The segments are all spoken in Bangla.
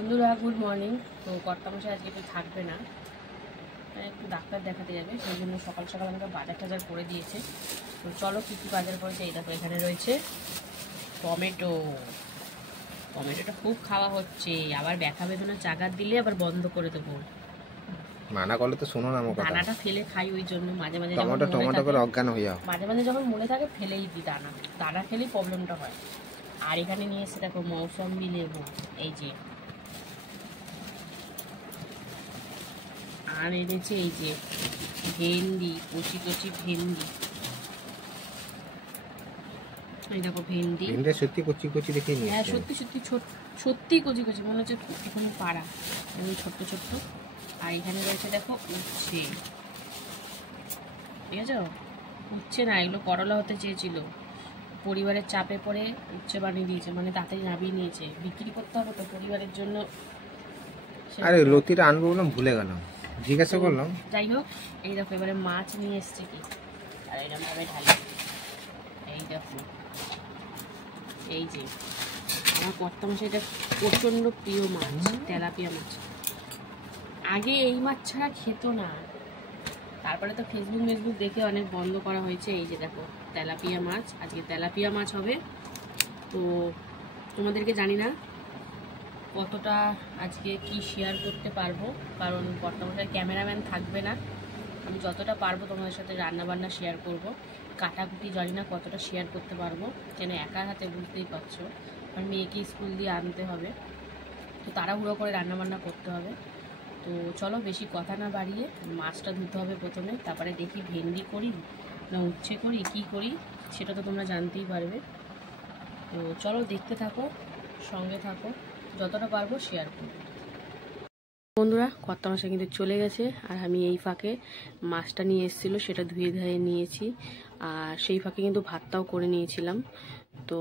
বন্ধুরা গুড মর্নিং। তো কর্তামশাই আজকে একটু থাকবে না, একটু ডাক্তার দেখাতে যাবে, সেই জন্য সকাল সকাল আমাকে বাজার টাজার করে দিয়েছে। তো চলো কী কী বাজার করেছে। এই দেখো এখানে রয়েছে টমেটো। টমেটোটা খুব খাওয়া হচ্ছে, আবার ব্যথা বেদনা চাগার দিলে আবার বন্ধ করে দেবো। মানা করলে তো শোনো না আমার কথা। দানাটা ফেলে খাই, ওই জন্য মাঝে মাঝে টমেটো করে অজ্ঞান হয়ে যাও। মাঝে মাঝে যখন মনে থাকে ফেলেই দিই, দানা ফেলেই প্রবলেমটা হয়। আর এখানে নিয়ে এসে দেখো মৌসম্বি লেবু, এই যে। আর এনেছে এই যে ভেন্ডি, কচি কচি ভেন্ডি। এই দেখো ভেন্ডি, সত্যি কচি কচি দেখে নিয়ে। হ্যাঁ সত্যি সত্যি সত্যি কচি কচি, মনে হচ্ছে এখানে পাড়া, এবং ছোট্ট ছোট্ট। আর এখানে রয়েছে দেখো উচ্ছে, ঠিক আছে। উচ্ছে না, এগুলো করলা হতে চেয়েছিল, পরিবারের চাপে পড়ে উচ্ছে বানিয়ে দিয়েছে, মানে তাড়াতাড়ি নামিয়ে নিয়েছে, বিক্রি করতে হবে তো পরিবারের জন্য। আরে লতিটা আনবো বললাম, ভুলে গেলাম, জিজ্ঞাসা করলাম। যাই হোক, এই দেখো এবারে মাছ নিয়ে এসছে কি, আর এরকম ভাবে ঢালি। এই দেখো, এই যে আমার কর্তামশাই, এটা প্রচণ্ড প্রিয় মাছ, তেলাপিয়া মাছ। আগে এই মাছ ছাড়া খেত না, তারপরে তো ফেসবুক দেখে অনেক বন্ধ করা হয়েছে। এই যে দেখো তেলাপিয়া মাছ, আজকে তেলাপিয়া মাছ হবে। তো তোমাদেরকে জানি না কতটা আজকে কি শেয়ার করতে পারবো, কারণ বর্তমানে ক্যামেরাম্যান থাকবে না। আমি যতটা পারবো তোমাদের সাথে রান্নাবান্না শেয়ার করব। কাটাকুটি জানি না কতটা শেয়ার করতে পারবো, কেন একা হাতে বুঝতেই পারছো, আর মেয়েকে স্কুল দিয়ে আনতে হবে, তো তাড়াহুড়ো করে রান্নাবান্না করতে হবে। তো চলো বেশি কথা না বাড়িয়ে মাছটা ধুতে হবে প্রথমে, তারপরে দেখি ভেন্ডি করি না উচ্ছে করি, কি করি সেটা তো তোমরা জানতেই পারবে। তো চলো দেখতে থাকো, সঙ্গে থাকো, যতটা পারবো শেয়ার করবো। বন্ধুরা কর্তামশাই কিন্তু চলে গেছে, আর আমি এই ফাঁকে মাছটা নিয়ে এসেছিলো সেটা ধুয়ে ধুয়ে নিয়েছি, আর সেই ফাঁকে কিন্তু ভাতটাও করে নিয়েছিলাম। তো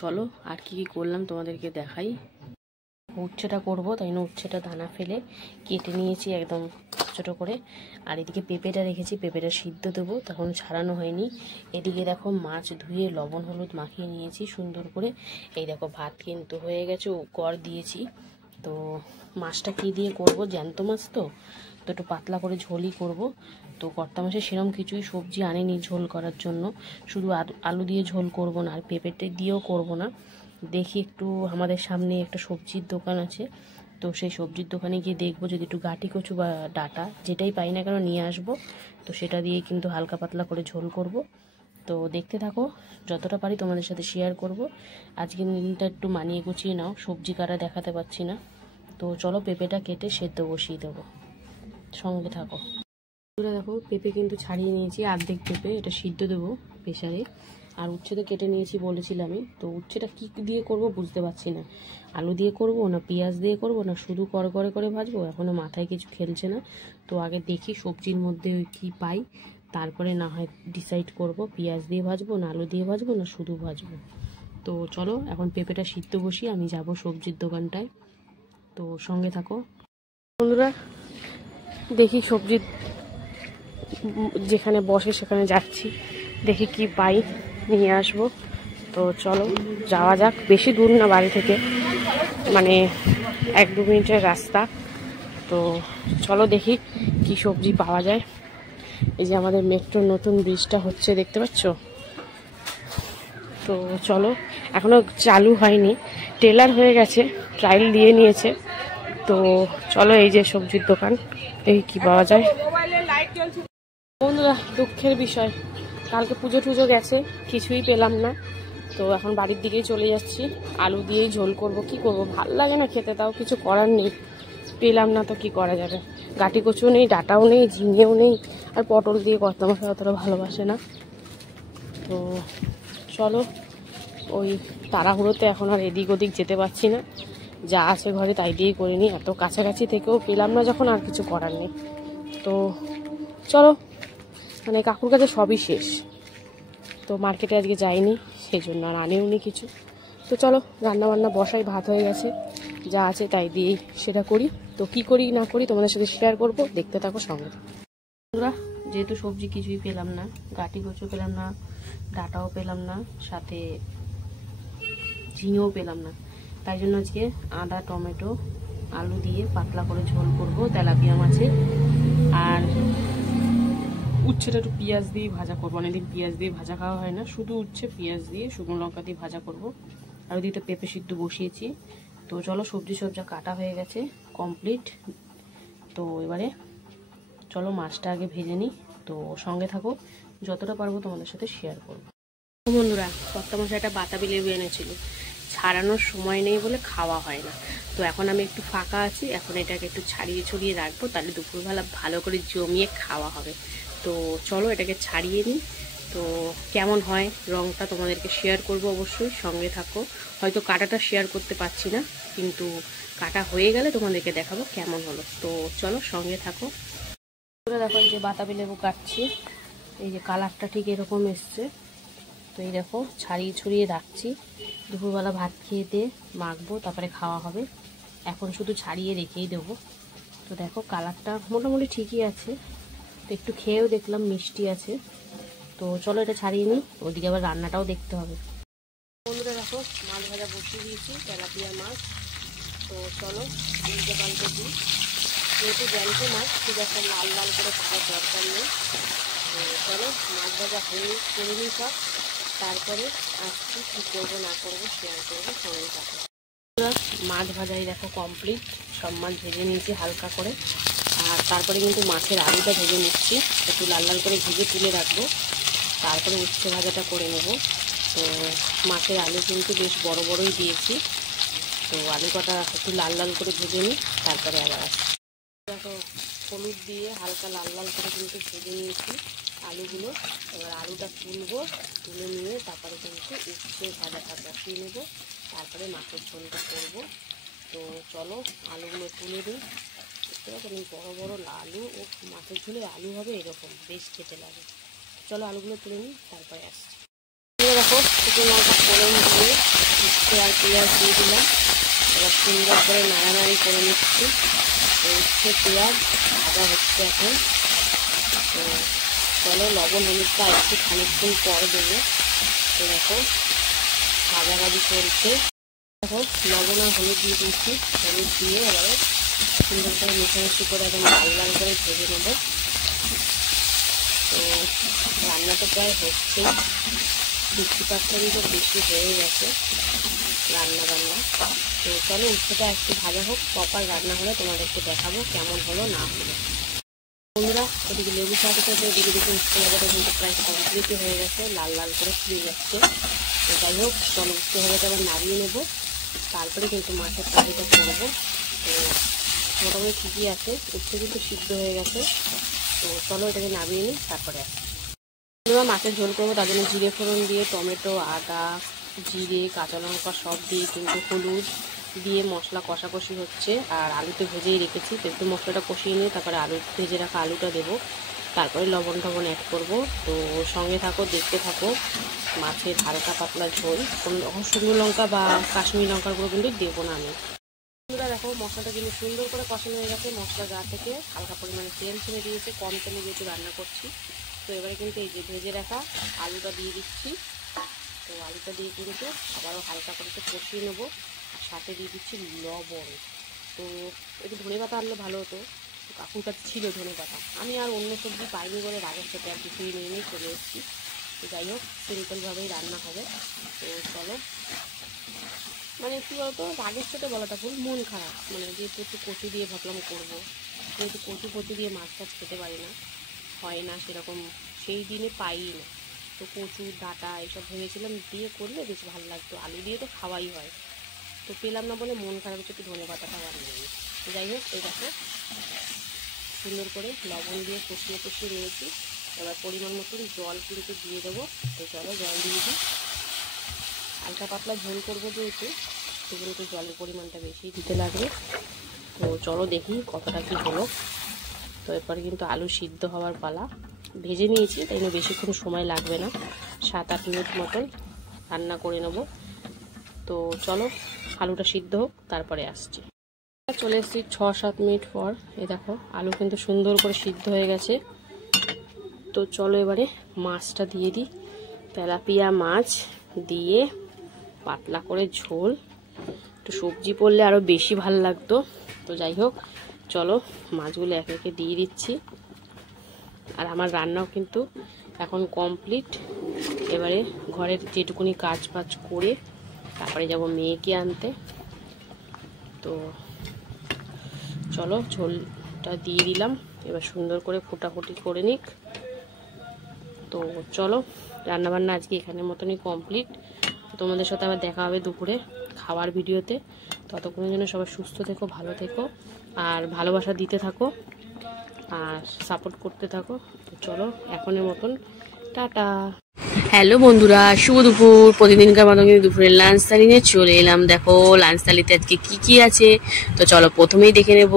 চলো আর কি কি করলাম তোমাদেরকে দেখাই। উচ্ছেটা করবো, তাই না উচ্ছেটা দানা ফেলে কেটে নিয়েছি একদম ছোটো করে। আর এদিকে পেঁপেটা রেখেছি, পেঁপেটা সিদ্ধ দেবো, তখন ছাড়ানো হয়নি। এদিকে দেখো মাছ ধুয়ে লবণ হলুদ মাখিয়ে নিয়েছি সুন্দর করে। এই দেখো ভাত কিন্তু হয়ে গেছে, কর দিয়েছি। তো মাছটা কী দিয়ে করব, জ্যান্ত মাছ তো একটু পাতলা করে ঝোলই করব। তো কর্তামশাই সেরকম কিছুই সবজি আনেনি ঝোল করার জন্য, শুধু আলু দিয়ে ঝোল করব না, আর পেঁপেতে দিয়েও করব না। দেখি একটু আমাদের সামনে একটা সবজির দোকান আছে, তো সেই সবজির দোকানে গিয়ে দেখবো যদি একটু গাঁটি কচু বা ডাঁটা যেটাই পাই না কেন নিয়ে আসবো। তো সেটা দিয়ে কিন্তু হালকা পাতলা করে ঝোল করব। তো দেখতে থাকো, যতটা পারি তোমাদের সাথে শেয়ার করব। আজকের দিনটা একটু মানিয়ে গুছিয়ে নাও, সবজি কাটা দেখাতে পাচ্ছি না। তো চলো পেঁপেটা কেটে সেদ্ধ বসিয়ে দেবো, সঙ্গে থাকো। দেখো পেঁপে কিন্তু ছাড়িয়ে নিয়েছি, অর্ধেক পেঁপে, এটা সিদ্ধ দেবো প্রেসারে। আর উচ্ছে তো কেটে নিয়েছি বলেছিলামই। তো উচ্ছেটা কী দিয়ে করব বুঝতে পারছি না, আলু দিয়ে করব না পেঁয়াজ দিয়ে করব না শুধু করে করে ভাজবো, এখনও মাথায় কিছু খেলছে না। তো আগে দেখি সবজির মধ্যে কি পাই, তারপরে না হয় ডিসাইড করব পেঁয়াজ দিয়ে ভাজবো না আলু দিয়ে ভাজবো না শুধু ভাজবো। তো চলো এখন পেঁপেটা সিদ্ধ বসি, আমি যাব সবজির দোকানটায়। তো সঙ্গে থাকো বন্ধুরা, দেখি সবজির যেখানে বসে সেখানে যাচ্ছি, দেখি কি পাই নিয়ে আসবো। তো চলো যাওয়া যাক, বেশি দূর না বাড়ি থেকে, মানে 1-2 মিনিটের রাস্তা। তো চলো দেখি কি সবজি পাওয়া যায়। এই যে আমাদের মেট্রোর নতুন ব্রিজটা হচ্ছে, দেখতে পাচ্ছ। তো চলো, এখনো চালু হয়নি, টেলার হয়ে গেছে, ট্রায়াল দিয়ে নিয়েছে। তো চলো এই যে সবজির দোকান, দেখি কি পাওয়া যায়। বন্ধুরা দুঃখের বিষয়, কালকে পুজো টুজো গেছে, কিছুই পেলাম না। তো এখন বাড়ির দিকেই চলে যাচ্ছি, আলু দিয়েই ঝোল করব। কি করব, ভাল লাগে না খেতে, তাও কিছু করার নেই, পেলাম না তো কি করা যাবে। গাঁটি কচুও নেই, ডাঁটাও নেই, ঝিঙেও নেই, আর পটল দিয়ে কর্তামশাই অতটা ভালোবাসে না। তো চলো, ওই তাড়াহুড়োতে এখন আর এদিক ওদিক যেতে পারছি না, যা আছে ঘরে তাই দিয়েই করে নিই। এত কাছাকাছি থেকেও পেলাম না যখন, আর কিছু করার নেই। তো চলো, মানে কাকুর কাছে সবই শেষ, তো মার্কেটে আজকে যাইনি, সেই জন্য আর আনেও নি কিছু। তো চলো রান্নাবান্না বসাই, ভাত হয়ে গেছে, যা আছে তাই দিয়েই সেটা করি। তো কি করি না করি তোমাদের সাথে শেয়ার করব, দেখতে থাকো সঙ্গে। বন্ধুরা যেহেতু সবজি কিছুই পেলাম না, গাঁটি কচু পেলাম না, ডাঁটাও পেলাম না, সাথে ঝিঙেও পেলাম না, তাই জন্য আজকে আদা টমেটো আলু দিয়ে পাতলা করে ঝোল করব তেলাপিয়া মাছের। আর উচ্ছেটা একটু পেঁয়াজ দিয়ে ভাজা করবো, অনেকদিন পেঁয়াজ দিয়ে ভাজা খাওয়া হয় না, শুধু উচ্ছে পেঁয়াজ দিয়ে শুকনো লঙ্কা দিয়ে ভাজা করব। আর ওদিকে পেঁপে সিদ্ধ বসিয়েছি। তো চলো, সবজি কাটা হয়ে গেছে কমপ্লিট। তো এবারে চলো মাছটা আগে ভেজে নিই। তো সঙ্গে থাকো, যতটা পারবো তোমাদের সাথে শেয়ার করবো। বন্ধুরা, কর্তামশাইটা বাতাবি লেবু এনেছিল, ছাড়ানোর সময় নেই বলে খাওয়া হয় না। তো এখন আমি একটু ফাঁকা আছি, এখন এটাকে একটু ছাড়িয়ে ছড়িয়ে রাখবো, তাহলে দুপুরবেলা ভালো করে জমিয়ে খাওয়া হবে। তো চলো এটাকে ছাড়িয়ে নিই। তো কেমন হয় রঙটা তোমাদেরকে শেয়ার করব, অবশ্যই সঙ্গে থাকো। হয়তো কাটাটা শেয়ার করতে পারছি না, কিন্তু কাটা হয়ে গেলে তোমাদেরকে দেখাবো কেমন হলো। তো চলো সঙ্গে থাকো। দেখো এই যে বাতাবি লেবু কাটছি, এই যে কালারটা ঠিক এরকম এসছে। তো এই দেখো ছাড়িয়ে ছড়িয়ে রাখছি, দুপুরবেলা ভাত খেয়ে দিয়ে মাখবো, তারপরে খাওয়া হবে। এখন শুধু ছাড়িয়ে রেখেই দেবো। তো দেখো কালারটা মোটামুটি ঠিকই আছে, তো একটু খেয়েও দেখলাম মিষ্টি আছে। তো চলো এটা ছাড়িয়ে নিই, ওদিকে আবার রান্নাটাও দেখতে হবে। বন্ধুরা দেখো মাছ ভাজা বসিয়ে দিয়েছি, তেলাপিয়া মাছ। তো চলো উল্টে পাল্টে দিই, যেহেতু জ্যান্ত মাছ খুব একটা লাল লাল করে ভাজার দরকার নেই। তো চলো মাছ ভাজা হয়ে করে নিই সব, তারপরে আসছি কী করবো না করবো শেয়ার করবো, সঙ্গে থাকো। মাছ ভাজাই দেখো কমপ্লিট, সব মাছ ভেজে নিয়েছি হালকা করে। আর তারপরে কিন্তু মাছের আলুটা ভেজে নিচ্ছি, একটু লাল লাল করে ভেজে তুলে রাখবো, তারপরে উচ্ছে ভাজাটা করে নেব। তো মাছের আলু কিন্তু বেশ বড় বড়ই দিয়েছি। তো আলু কটা একটু লাল লাল করে ভেজে নিই, তারপরে আবার আসছি। দেখো হলুদ দিয়ে হালকা লাল লাল করে কিন্তু ভেজে নিয়েছি আলুগুলো। এবার আলুটা তুলবো, তুলে নিয়ে তারপরে কিন্তু উচ্ছে ভাজাটা বসিয়ে নেব, তারপরে মাছের ঝোলটা করবো। তো চলো আলুগুলো তুলে দিই। দেখতে পাচ্ছেন বড় বড় আলু, ও মাছের ঝোলে আলু হবে এরকম, বেশ খেতে লাগে। চলো আলুগুলো তুলে নিই, তারপরে আসছি। দেখো শুকনো লঙ্কা ফোড়ন দিয়ে উচ্ছে আর পেঁয়াজ দিয়ে দিলাম, এবার সুন্দর করে নাড়ানাড়ি করে নিচ্ছি। উচ্ছে পেঁয়াজ ভাজা হচ্ছে এখন। তো চলো লবণ হলুদটা একটু খানিকক্ষণ পর দেবো। তো দেখো ভাজাভাজি চলছে। দেখো লবণ আর হলুদ দিয়ে দিচ্ছি, হলুদ দিয়ে এবারে সুন্দর করে মেশামেশি করে একদম লাল লাল করে ভেজে নেব। তো রান্নাটা প্রায় হচ্ছে, 50% বেশি হয়ে গেছে রান্না বান্না। তো চলো উচ্ছেটা একটু ভাজা হোক, প্রপার রান্না হলে তোমাদেরকে দেখাবো কেমন হলো না হলো। বন্ধুরা ওদিকে লেবু ছাড়াতে ওদিকে দেখে উচ্ছে ভাজাটা কিন্তু প্রায় কমপ্লিটই হয়ে গেছে, লাল লাল করে ফুলে যাচ্ছে। তো যাই হোক চলো উচ্ছে ভাজাটা আবার নাড়িয়ে নেব, তারপরে কিন্তু মাছের তরকারিটা করবো। তো মোটামুটি ঠিকই আছে, উচ্ছে কিন্তু সিদ্ধ হয়ে গেছে। তো চলো এটাকে নামিয়ে নিই, তারপরে আসছি। মাছের ঝোল করবো, তার জন্য জিরে ফোড়ন দিয়ে টমেটো আদা জিরে কাঁচা লঙ্কা সব দিয়ে কিন্তু হলুদ দিয়ে মশলা কষাকষি হচ্ছে। আর আলুতে ভেজেই রেখেছি, তো একটু মশলাটা কষিয়ে নিয়ে তারপরে আলু ভেজে রাখা আলুটা দেবো, তারপরে লবণ টবণ অ্যাড করবো। তো সঙ্গে থাকো, দেখতে থাকো। মাছের হালকা পাতলা ঝোল, কোনো রকম শুকনো লঙ্কা বা কাশ্মীরি লঙ্কার গুঁড়ো কিন্তু দেবো না আমি। দেখো মশলাটা কিন্তু সুন্দর করে কষানো হয়ে গেছে, মশলা গা থেকে হালকা পরিমাণে তেল ছেড়ে দিয়েছে, কম তেলে যেহেতু রান্না করছি। তো এবারে কিন্তু এই যে ভেজে রাখা আলুটা দিয়ে দিচ্ছি। তো আলুটা দিয়ে কিন্তু আবারও হালকা করে একটু কষিয়ে নেবো, আর সাথে দিয়ে দিচ্ছি লবণ। তো একটু ধনে পাতা আনলে ভালো হতো, কাকুর কাছে ছিল ধনে পাতা, আমি আর অন্য সবজি পাইনি বলে রাগের সাথে আর কিছুই নিয়ে চলে এসেছি। তো যাই হোক সিম্পলভাবেই রান্না হবে। তো চলো, মানে কী বলতো রাগের সাথে বলাটা ভুল, মন খারাপ, মানে যেহেতু একটু কচু দিয়ে ভাবলাম করবো, যেহেতু কচু দিয়ে মাছ টাছ খেতে পারি না, হয় না সেরকম, সেই দিনে পাই না। তো কচু ডাঁটা এইসব ভেবেছিলাম দিয়ে করলে বেশ ভালো লাগতো, আলু দিয়ে তো খাওয়াই হয়, তো পেলাম না বলে মন খারাপ হচ্ছে, একটু ধনে পাতাটা বানিয়ে। তো যাই হোক এই দেখো সুন্দর করে লবণ দিয়ে কষিয়ে নিয়েছি। এবার পরিমাণ মতন জল কিন্তু দিয়ে দেবো। তো চলো জল দিয়ে দিই, হালকা পাতলা ঝোল করবো যেহেতু, সেগুলো তো জলের পরিমাণটা বেশি দিতে লাগবে। তো চলো দেখি কতটা কি হলো। তো এরপরে কিন্তু আলু সিদ্ধ হওয়ার পালা, ভেজে নিয়েছি তাই জন্য বেশিক্ষণ সময় লাগবে না, 7-8 মিনিট মতন রান্না করে নেব। তো চলো আলুটা সিদ্ধ হোক, তারপরে আসছি। চলে এসেছি 6-7 মিনিট পর, এই দেখো আলু কিন্তু সুন্দর করে সিদ্ধ হয়ে গেছে। তো চলো এবারে মাছটা দিয়ে দিই, তেলাপিয়া মাছ দিয়ে পাতলা করে ঝোল, একটু সবজি পড়লে আরও বেশি ভালো লাগতো। তো তো যাই হোক, চলো মাছগুলো একে একে দিয়ে দিচ্ছি। আর আমার রান্নাও কিন্তু এখন কমপ্লিট। এবারে ঘরের যেটুকুনি কাজ বাজ করে তারপরে যাব মেয়েকে আনতে। তো চলো ঝোলটা দিয়ে দিলাম, এবার সুন্দর করে ফোটাফুটি করে নিক। তো চলো, রান্নাবান্না আজকে এখানের মতনই কমপ্লিট। তোমাদের সাথে আবার দেখা হবে দুপুরে খাওয়ার ভিডিওতে। ততক্ষণের জন্য সবাই সুস্থ থেকো, ভালো থেকো, আর ভালোবাসা দিতে থাকো আর সাপোর্ট করতে থাকো। তো চলো এখনের মতন টাটা। হ্যালো বন্ধুরা, শুভ দুপুর। প্রতিদিনকার মতন কিন্তু দুপুরের লাঞ্চ থালি নিয়ে চলে এলাম। দেখো লাঞ্চ থালিতে আজকে কি কি আছে, তো চলো প্রথমেই দেখে নেব।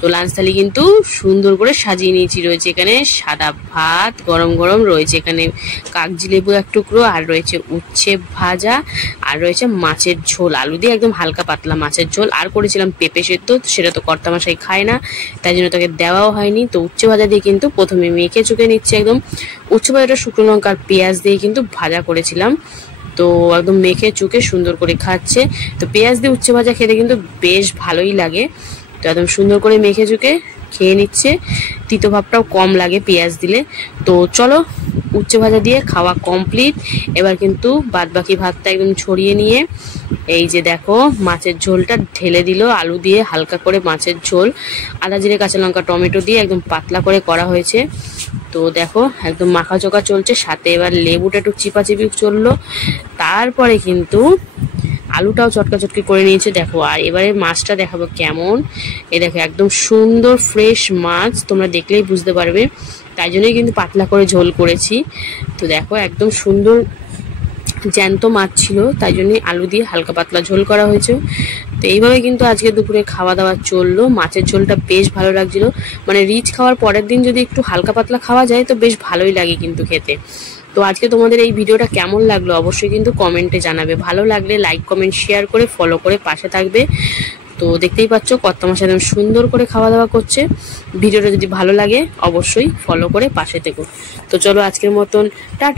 তো লাঞ্চ থালি কিন্তু সুন্দর করে সাজিয়ে নিয়েছি। রয়েছে এখানে সাদা ভাত গরম গরম, রয়েছে এখানে কাগজি লেবু এক টুকরো, আর রয়েছে উচ্ছে ভাজা, আর রয়েছে মাছের ঝোল, আলু দিয়ে একদম হালকা পাতলা মাছের ঝোল, আর করেছিলাম পেঁপে সেদ্ধ। সেটা তো কর্তামশাই খায় না, তাই জন্য তাকে দেওয়াও হয়নি। তো উচ্ছে ভাজা দিয়ে কিন্তু প্রথমে মেখে চুকে নিচ্ছে একদম। উচ্ছে ভাজাটা শুকনো লঙ্কা আর পেঁয়াজ দিয়ে কিন্তু ভাজা করেছিলাম, তো একদম মেখে চুকে সুন্দর করে খাচ্ছে। তো পেঁয়াজ দিয়ে উচ্ছে ভাজা খেতে কিন্তু বেশ ভালোই লাগে। তো একদম সুন্দর করে মেখে চুকে খেয়ে নিচ্ছে, তিতো ভাবটাও কম লাগে পেঁয়াজ দিলে। তো চলো উচ্ছে ভাজা দিয়ে খাওয়া কমপ্লিট। এবার কিন্তু বাদ বাকি ভাতটা একদম ছড়িয়ে নিয়ে এই যে দেখো মাছের ঝোলটা ঢেলে দিল, আলু দিয়ে হালকা করে মাছের ঝোল, আদা জিরে কাঁচা লঙ্কা টমেটো দিয়ে একদম পাতলা করে করা হয়েছে। তো দেখো একদম মাখা চোখা চলছে, সাথে এবার লেবুটা একটু চিপাচিপি চললো। তারপরে কিন্তু আলুটাও চটকা চটকি করে নিয়েছে দেখো। আর এবারে মাছটা দেখাবো কেমন। এই দেখো একদম সুন্দর ফ্রেশ মাছ, তোমরা দেখলেই বুঝতে পারবে, তাই জন্যই কিন্তু পাতলা করে ঝোল করেছি। তো দেখো একদম সুন্দর জ্যান্ত মাছ ছিল, তাই জন্যই আলু দিয়ে হালকা পাতলা ঝোল করা হয়েছে। তো এইভাবে কিন্তু আজকে দুপুরে খাওয়া দাওয়া চললো। মাছের ঝোলটা বেশ ভালো লাগছিল, মানে রিচ খাওয়ার পরের দিন যদি একটু হালকা পাতলা খাওয়া যায় তো বেশ ভালোই লাগে কিন্তু খেতে। তো আজকে তোমাদের এই ভিডিওটা কেমন লাগলো অবশ্যই কিন্তু কমেন্টে জানাবে। ভালো লাগলে লাইক কমেন্ট শেয়ার করে ফলো করে পাশে থাকবে। তো দেখতেই পাচ্ছ কর্তামশাই একদম সুন্দর করে খাওয়া দাওয়া করছে। ভিডিওটা যদি ভালো লাগে অবশ্যই ফলো করে পাশে থেকো। তো চলো আজকের মতন টাটা।